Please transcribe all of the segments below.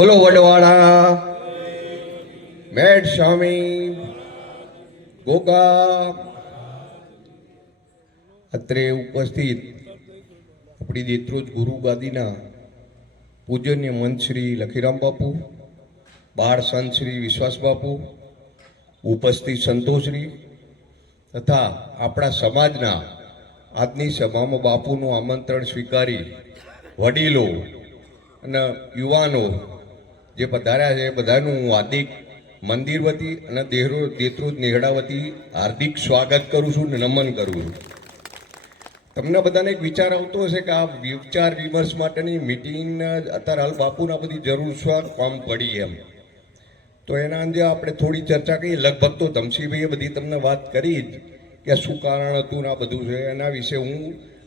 બોલો વડવાળા મેડ સ્વામી ગોગા અત્રે ઉપસ્થિત આપણી દેત્રોજ ગુરુ ગાદીના પૂજન્ય મંત શ્રી લખીરામ બાપુ, બાળ સંત શ્રી વિશ્વાસ બાપુ, ઉપસ્થિત સંતોશ્રી તથા આપણા સમાજના આજની સભામાં બાપુનું આમંત્રણ સ્વીકારી વડીલો અને યુવાનો જે પધાર્યા છે એ બધાનું હું હાર્દિક મંદિર વતી અને દેત્રોજ નેહડા વતી હાર્દિક સ્વાગત કરું છું અને નમન કરું છું. તમને બધાને એક વિચાર આવતો હશે કે આ વિચાર વિમર્શ માટેની મિટિંગ અત્યારે હાલ બાપુના બધી જરૂર શું કામ પડી એમ, તો એના અંગે આપણે થોડી ચર્ચા કરીએ. લગભગ તો ધમસીભાઈએ બધી તમને વાત કરી જ કે શું કારણ હતું ને આ બધું છે એના વિશે. હું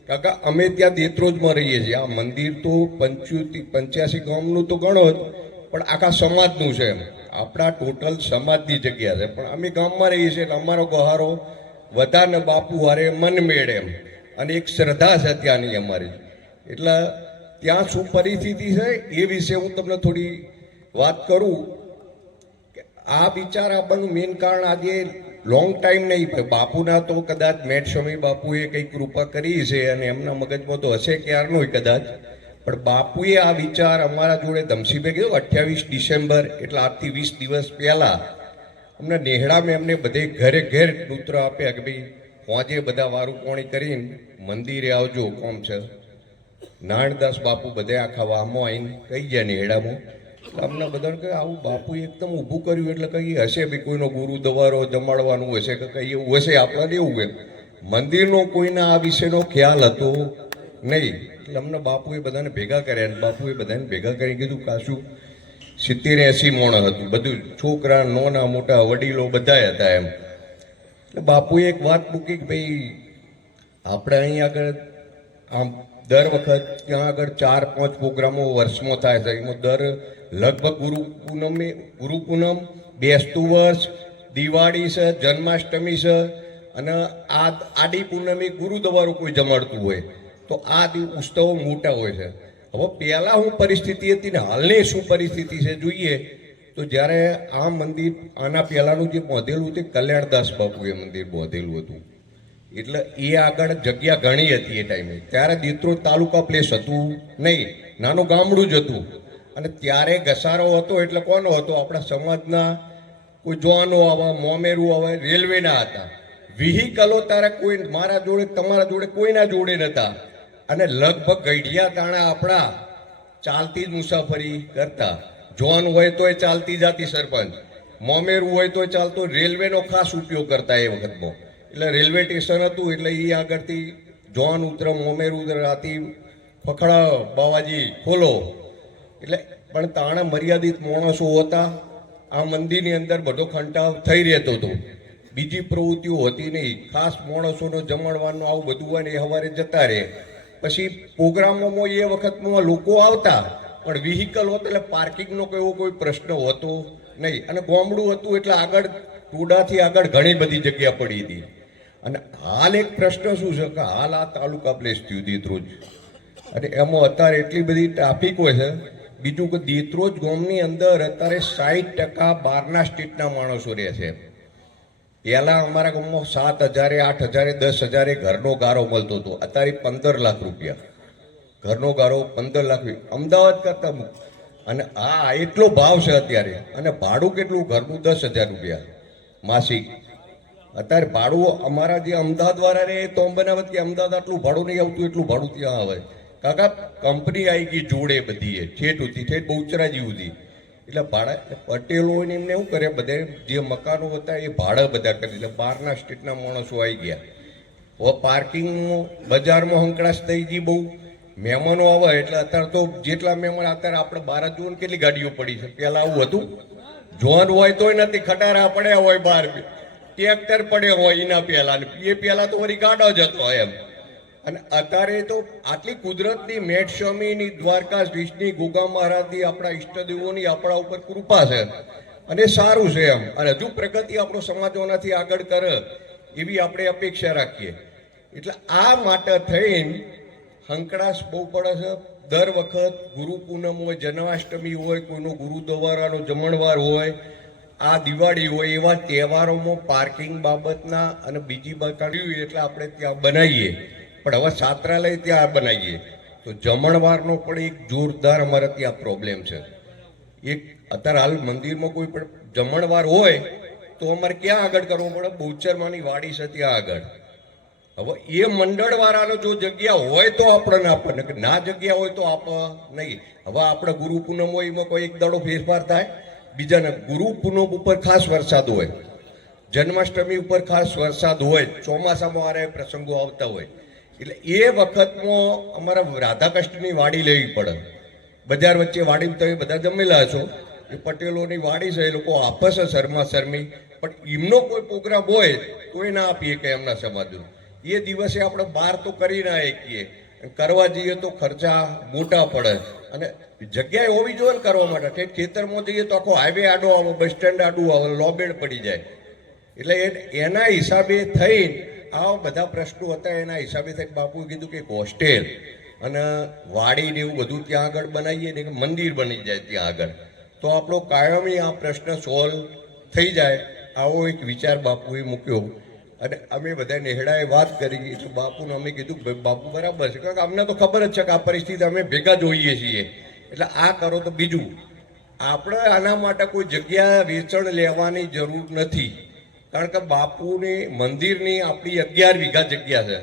કાકા અમે ત્યાં દેત્રોજમાં રહીએ છીએ. આ મંદિર તો 85 ગામનું તો ગણો જ, પણ આખા સમાજનું છે. આપણા ટોટલ સમાજની જગ્યા છે, પણ અમે ગામમાં રહીએ છીએ એટલે અમારો ગહારો વધારે બાપુ હારે મન મેળ એમ, અને એક શ્રદ્ધા છે ત્યાંની અમારી. એટલે ત્યાં શું પરિસ્થિતિ છે એ વિશે હું તમને થોડી વાત કરું. આ વિચાર આપવાનું મેઇન કારણ આજે લોંગ ટાઈમ નહીં, બાપુના તો કદાચ મેટ સ્વામી બાપુએ કંઈક કૃપા કરી છે અને એમના મગજમાં તો હશે ક્યારનો કદાચ, પણ બાપુએ આ વિચાર અમારા જોડે ધમસીભાઈ કીધું 28 ડિસેમ્બર એટલે આજથી 20 દિવસ પહેલાં અમને નેહડામાં એમને બધે ઘરે ઘેર સૂત્ર આપ્યા કે ભાઈ હોજે બધા વારું પોણી કરીને મંદિરે આવજો, કોમ છે. નારાયણદાસ બાપુ બધે આખા વાહમાં આવીને કહી ગયા નેહડામાં. અમને બધાને કહે આવું બાપુએ એકદમ ઊભું કર્યું એટલે કંઈ હશે ભાઈ, કોઈનો ગુરુ દવારો જમાડવાનું હશે કે કંઈ એવું હશે. આપણને એવું હોય મંદિરનો કોઈને આ વિશેનો ખ્યાલ હતો નહીં, એટલે અમને બાપુએ બધાને ભેગા કર્યા અને બાપુએ બધાને ભેગા કરી કીધું કાશું 70-80 મોણ હતું, બધું છોકરા નાના મોટા વડીલો બધા હતા એમ. એટલે બાપુએ એક વાત મૂકી કે ભાઈ આપણે અહીં આગળ આમ દર વખત ત્યાં આગળ 4-5 પ્રોગ્રામો વર્ષમાં થાય છે. એમાં દર લગભગ ગુરુ પૂનમ, બેસતું વર્ષ, દિવાળી છે, જન્માષ્ટમી છે અને આ આડી પૂનમી ગુરુ દવારો કોઈ જમાડતું હોય તો આ ઉત્સવો મોટા હોય છે. હવે પહેલાં શું પરિસ્થિતિ હતી ને હાલની શું પરિસ્થિતિ છે જોઈએ તો જ્યારે આ મંદિર આના પહેલાંનું જે બાંધેલું હતું કલ્યાણદાસ બાપુએ મંદિર બાંધેલું હતું, એટલે એ આગળ જગ્યા ઘણી હતી એ ટાઈમે. ત્યારે દેત્રોજ તાલુકા પ્લેસ હતું નહીં, નાનું ગામડું જ હતું. અને ત્યારે ઘસારો હતો એટલે કોનો હતો? આપણા સમાજના કોઈ જોવાનો આવે, મોમેરું આવે, રેલવેના હતા. વ્હીકલો તારે કોઈ મારા જોડે તમારા જોડે કોઈના જોડે નહોતા. અને લગભગ ગઢિયા તાણા આપણા ચાલતી જ મુસાફરી કરતા. જોન હોય તોય ચાલતી જાતી સરપંચ, મોમેરું હોય તોય ચાલતો. રેલવેનો ખાસ ઉપયોગ કરતા એ વખતમાં. એટલે રેલવે સ્ટેશન હતું એટલે એ આગળથી જોન ઉતર, મોમેરું ઉતર, આથી ફખડા બાવાજી ખોલો. એટલે પણ તાણા મર્યાદિત માણસો હતા. આ મંદિરની અંદર બધો ખંટાવ થઈ રહેતો હતો, બીજી પ્રવૃત્તિઓ હતી નહીં. ખાસ માણસોનો જમણવાનું આવું બધું હોય ને એ સવારે જતા રહે. પછી પ્રોગ્રામોમાં એ વખતમાં લોકો આવતા, પણ વ્હીકલ હોત એટલે પાર્કિંગનો એવો કોઈ પ્રશ્ન હોતો નહીં. અને ગામડું હતું એટલે આગળ ટોડાથી આગળ ઘણી બધી જગ્યા પડી હતી. અને હાલ એક પ્રશ્ન શું છે કે હાલ આ તાલુકા પ્લેસ થયું દેત્રોજ, અને એમાં અત્યારે એટલી બધી ટ્રાફિક હોય છે. બીજું કે દેત્રોજ ગામની અંદર અત્યારે 60% બહારના સ્ટેટના માણસો રહે છે. પહેલાં અમારા ગામમાં 7,000, 8,000, 10,000 ઘરનો ગારો મળતો હતો. અત્યારે 15 લાખ રૂપિયા ઘરનો ગારો, 15 લાખ અમદાવાદ કરતા. અને આ એટલો ભાવ છે અત્યારે. અને ભાડું કેટલું ઘરનું? 10,000 રૂપિયા માસિક. અત્યારે ભાડું અમારા જે અમદાવાદ વાળા રહે તો બનાવત કે અમદાવાદ આટલું ભાડું નહીં આવતું, એટલું ભાડું ત્યાં આવે. કાકા કંપની આવી ગઈ જોડે બધી ઠેઠ હતી, ઠેઠ બહુચરાજી હતી. એટલે ભાડા પટેલો એમને એવું કરે, બધે જે મકાનો હતા એ ભાડા બધા કરી. એટલે બહારના સ્ટેટના માણસો આવી ગયા. હવે પાર્કિંગમાં બજારમાં હંકડાશ થઈ ગઈ બહુ. મહેમાનો આવે એટલે અત્યારે તો જેટલા મહેમાન અત્યારે આપણે બહાર જ જુઓ ને કેટલી ગાડીઓ પડી છે. પહેલાં આવું હતું? જોવાનું હોય તોય નથી, ખટારા પડ્યા હોય બહાર, ટ્રેક્ટર પડ્યા હોય એના પહેલાં. એ પહેલાં તો વળી ગાડો જ હતો એમ. અને અત્યારે તો આટલી કુદરતની, મેટ સ્વામીની, દ્વારકાધીશની, ગોગા મહારાજની, આપણા ઈષ્ટદેવોની આપણા ઉપર કૃપા છે અને સારું છે એમ. અને હજુ પ્રગતિ આપણો સમાજોનાથી આગળ કરે એવી આપણે અપેક્ષા રાખીએ. એટલે આ માટે થઈને હંકડાશ બહુ પડે છે. દર વખત ગુરુ પૂનમ હોય, જન્માષ્ટમી હોય, કોઈનો ગુરુ દવારાનો જમણવાર હોય, આ દિવાળી હોય, એવા તહેવારોમાં પાર્કિંગ બાબતના અને બીજી બતાડ્યું એટલે આપણે ત્યાં બનાવીએ, પણ હવે છાત્રાલય ત્યાં બનાવીએ તો જમણવારનો પણ એક જોરદાર અમારે ત્યાં પ્રોબ્લેમ છે. એક અત્યારે હાલ મંદિરમાં કોઈ પણ જમણવાર હોય તો અમારે ક્યાં આગળ કરવું પડે? બહુચરમાની વાડી છે ત્યાં આગળ. હવે એ મંડળવાળાનો જો જગ્યા હોય તો આપણને આપે, ના જગ્યા હોય તો આપ નહીં. હવે આપણે ગુરુ પૂનમ હોય એમાં કોઈ એક દાડો ફેરફાર થાય, બીજાને ગુરુ પૂનમ ઉપર ખાસ વરસાદ હોય, જન્માષ્ટમી ઉપર ખાસ વરસાદ હોય, ચોમાસામાં આરે પ્રસંગો આવતા હોય, એટલે એ વખતમાં અમારા રાધાકૃષ્ણની વાડી લેવી પડે. બજાર વચ્ચે વાડી તમે બધા જમેલા છો, એ પટેલોની વાડી છે, એ લોકો આપે છે શર્મા શર્મી, પણ એમનો કોઈ પ્રોગ્રામ હોય તો એ ના આપીએ કે એમના સમાજનું. એ દિવસે આપણે બહાર તો કરી ના શકીએ, કરવા જઈએ તો ખર્ચા મોટા પડે અને જગ્યાએ હોવી જોઈએ ને કરવા માટે. ખેતરમાં જઈએ તો આખો હાઈવે આડો આવે, બસ સ્ટેન્ડ આડું આવે, લોબેડ પડી જાય. એટલે એના હિસાબે થઈ આવા બધા પ્રશ્નો હતા. એના હિસાબે થઈ બાપુએ કીધું કે હોસ્ટેલ અને વાડી ને એવું બધું ત્યાં આગળ બનાવીએ ને મંદિર બની જાય ત્યાં આગળ, તો આપણો કાયમી આ પ્રશ્ન સોલ્વ થઈ જાય. આવો એક વિચાર બાપુએ મૂક્યો અને અમે બધા નેહડાએ વાત કરી એટલે બાપુને અમે કીધું બાપુ બરાબર છે, કારણ કે અમને તો ખબર જ છે કે આ પરિસ્થિતિ અમે ભેગા જોઈએ છીએ, એટલે આ કરો તો બીજું. આપણે આના માટે કોઈ જગ્યા વેચાણ લેવાની જરૂર નથી, કારણ કે બાપુની મંદિરની આપણી 11 વીઘા જગ્યા છે.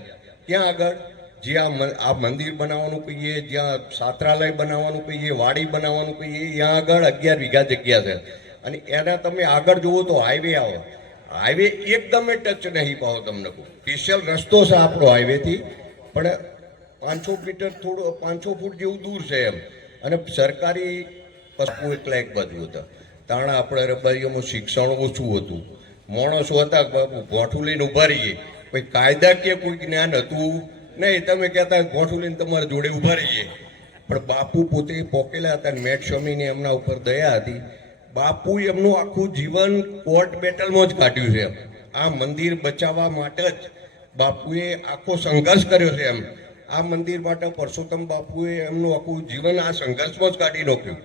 ત્યાં આગળ જ્યાં આ મંદિર બનાવવાનું કહીએ, જ્યાં છાત્રાલય બનાવવાનું કહીએ, વાડી બનાવવાનું કહીએ, ત્યાં આગળ 11 વીઘા જગ્યા છે. અને એના તમે આગળ જુઓ તો હાઈવે આવો, હાઈવે એકદમ ટચ નહીં પાવો તમને કહું. સ્પેશિયલ રસ્તો છે આપણો હાઈવેથી, પણ 500 મીટર થોડું 500 ફૂટ જેવું દૂર છે એમ. અને સરકારી પશુ એકલા એક બાજુ હતા. તાણા આપણે રબારીઓમાં શિક્ષણ ઓછું હતું, માણસો હતા ગોઠું લઈને ઉભા રહીએ, કોઈ કાયદાકીય કોઈ જ્ઞાન હતું નહીં. તમે કહેતા ગોઠું લઈને તમારા જોડે ઉભા રહીએ, પણ બાપુ પોતે પોકેલા હતા. મેટ સ્વામીને એમના ઉપર દયા હતી. બાપુ એમનું આખું જીવન કોર્ટ બેટલમાં જ કાઢ્યું છે. આ મંદિર બચાવવા માટે જ બાપુએ આખો સંઘર્ષ કર્યો છે. એમ આ મંદિર માટે પરસોત્તમ બાપુએ એમનું આખું જીવન આ સંઘર્ષમાં જ કાઢી નાખ્યું.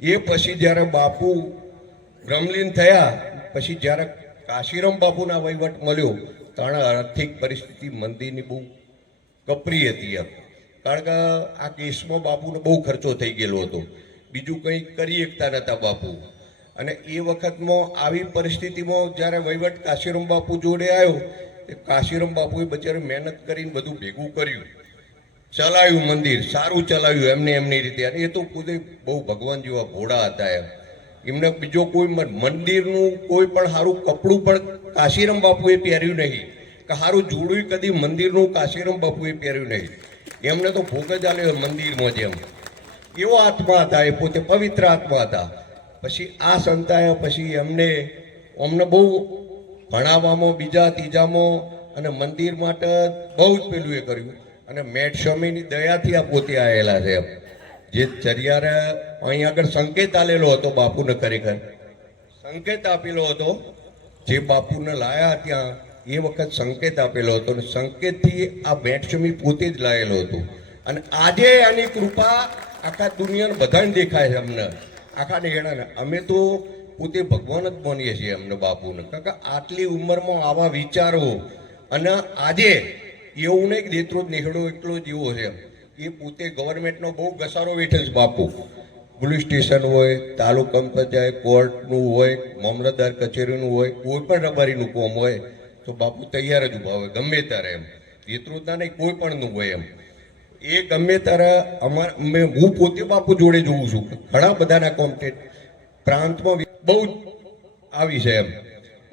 એ પછી જ્યારે બાપુ બ્રહ્મલીન થયા, પછી જ્યારે કાશીરામ બાપુના વહીવટ મળ્યો, ત્યારે આર્થિક પરિસ્થિતિ મંદિરની બહુ કપરી હતી એમ. કારણ કે આ કેસમાં બાપુને બહુ ખર્ચો થઈ ગયેલો હતો, બીજું કંઈ કરી શકતા નહોતા બાપુ. અને એ વખતમાં આવી પરિસ્થિતિમાં જ્યારે વહીવટ કાશીરામ બાપુ જોડે આવ્યો, એ કાશીરામ બાપુએ બચારે મહેનત કરીને બધું ભેગું કર્યું, ચલાવ્યું મંદિર, સારું ચલાવ્યું એમને એમની રીતે. અને એ તો ખુદ બહુ ભગવાન જેવા ભોળા હતા એમ. એમને બીજો કોઈ મંદિરનું કોઈ પણ સારું કપડું પણ કાશીરામ બાપુએ પહેર્યું નહીં, કે સારું જોડું કદી મંદિરનું કાશીરામ બાપુએ પહેર્યું નહીં. એમને તો ભોગ જ આલ્યો મંદિરમાં જેમ. એવો આત્મા હતા, એ પોતે પવિત્ર આત્મા હતા. પછી આ સંતાયા પછી અમને બહુ ભણાવવામાં, બીજા ત્રીજામાં અને મંદિર માટે બહુ જ પેલું એ કર્યું. અને મેટ સ્વામીની દયાથી આ પોતે આવેલા છે એમ. જે ચરિયારે અહીં આગળ સંકેત આલેલો હતો બાપુને, ખરેખર સંકેત આપેલો હતો. જે બાપુને લાયા ત્યાં એ વખત સંકેત આપેલો હતો, અને સંકેતથી આ મેટ સ્વામી પોતે જ લાયેલો હતો. અને આજે આની કૃપા આખા દુનિયાને બધાને દેખાય છે અમને, આખા નેહડાને. અમે તો પોતે ભગવાન જ માનીએ છીએ અમને બાપુને, કારણ કે આટલી ઉંમરમાં આવા વિચારો. અને આજે એવું નહીં કે દેત્રોજ નેહડો એટલો જ એવો છે, એ પોતે ગવર્મેન્ટનો બહુ ઘસારો વેઠે છે બાપુ. પોલીસ સ્ટેશન હોય, તાલુકા પંચાયત, કોર્ટનું હોય, મામલતદાર કચેરીનું હોય, કોઈ પણ રબારીનું કામ હોય તો બાપુ તૈયાર જ ઊભા હોય ગમે ત્યારે એમ. દેત્રોજના નહીં, કોઈ પણનું હોય એમ. એ ગમે ત્યારે હું પોતે બાપુ જોડે જોઉં છું, ઘણા બધાના કોન્ટેક્ટ પ્રાંતમાં બહુ આવી છે એમ.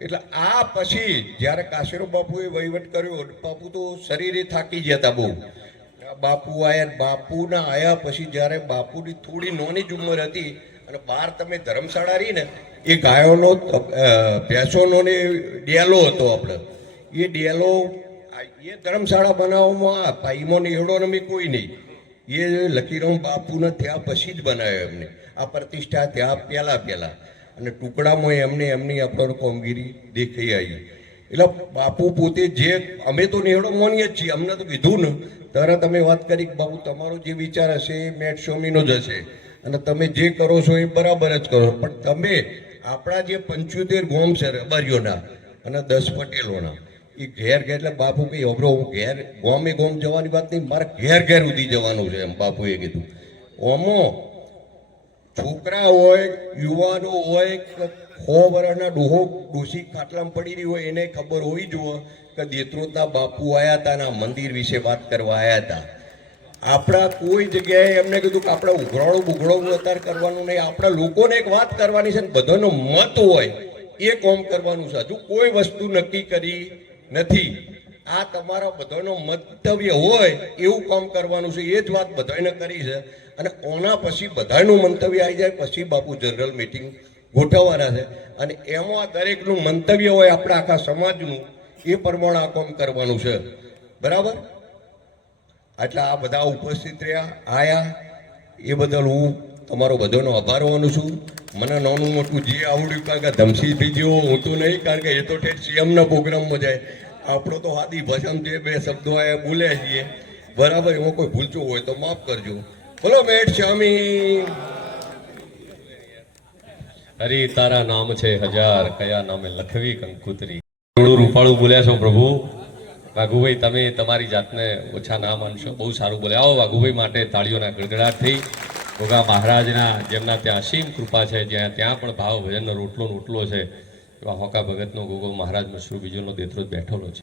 એટલે આ પછી જ્યારે કાશીરામ બાપુએ વહીવટ કર્યો, બાપુ તો શરીરે થાકી ગયા હતા બહુ. બાપુ આયા, બાપુના આયા પછી જ્યારે બાપુની થોડી નાની જ ઉંમર હતી, અને બહાર તમે ધર્મશાળા રહી ને, એ ગાયોનો ભેંસોનો ને ડેલો હતો આપણે. એ ડેલો એ ધર્મશાળા બનાવવામાં ભાઈમાં નેહડો ને મેં કોઈ નહીં. એ લખીરામ બાપુને ત્યાં પછી જ બનાવ્યો એમને. આ પ્રતિષ્ઠા ત્યાં પહેલા અને ટુકડામાં એમની આપણને કામગીરી દેખાઈ આવી. એટલે બાપુ પોતે જે અમે તો નેહડો માનીએ જ છીએ, અમને તો કીધું ને તરત અમે વાત કરી કે બાબુ તમારો જે વિચાર હશે એ મેટ સ્વામીનો જ હશે અને તમે જે કરો છો એ બરાબર જ કરો, પણ તમે આપણા જે 75 ગોમ છે રબારીઓના અને 10 પટેલોના એ ઘેર ઘેર, એટલે બાપુ કઈ અબરો હું ઘેર ગોમે ગોમ જવાની વાત નહીં, મારે ઘેર ઘેર ઉધી જવાનું છે એમ બાપુએ કીધું. ઓમો છોકરા હોય, યુવાનો હોય, 100 વર્ષના ડોહો ડોસી ખાટલામાં પડી રહી હોય એને ખબર હોવી જોઈએ કે દેત્રોજના બાપુ આવ્યા હતા અને આ મંદિર વિશે વાત કરવા આવ્યા હતા. આપણા કોઈ જગ્યાએ એમને કીધું કે આપણે ઉઘરાણું બુઘરાણું અત્યારે કરવાનું નહીં, આપણા લોકોને એક વાત કરવાની છે ને બધાનો મત હોય એ કોમ કરવાનું છે. હજુ કોઈ વસ્તુ નક્કી કરી નથી. આ તમારા બધાનો મંતવ્ય હોય એવું કામ કરવાનું છે, એ જ વાત બધાને કરી છે. અને ઓના પછી બધાનું મંતવ્ય આવી જાય પછી બાપુ જનરલ મીટિંગ ગોઠવવાના છે અને એમાં દરેકનું મંતવ્ય હોય આપણા આખા સમાજનું, એ પ્રમાણે આ કામ કરવાનું છે. બરાબર? એટલે આ બધા ઉપસ્થિત રહ્યા આયા એ બદલ હું તમારો બધાનો આભાર માનું છું. મને નાનું મોટું જે આવડ્યું, કારણ કે ધમસીથી જેવો હું તો નહીં, કારણ કે એ તો ઠેઠ સીએમના પ્રોગ્રામમાં જાય. આપણો તો સાદી ભાષામાં જે 2 શબ્દો આયા બોલ્યા છીએ. બરાબર? એમાં કોઈ ભૂલચું હોય તો માફ કરજો. બોલો મેટ સ્વામી. હરી તારા નામ છે હજાર, કયા નામે લખવી કંકુતરી. થોડું રૂપાળું બોલ્યા છો પ્રભુ. વાઘુભાઈ તમે તમારી જાતને ઓછા ના માનશો, બહુ સારું બોલ્યા. આવો વાઘુભાઈ માટે તાળીઓના ગડગડાટથી. ગોગા મહારાજના જેમના ત્યાં અસીમ કૃપા છે, ત્યાં પણ ભાવ ભજનનો રોટલો છે, એવા હોકા ભગતનો ગોગો મહારાજ મશરૂ બીજોનો દેત્રોજ બેઠેલો છે.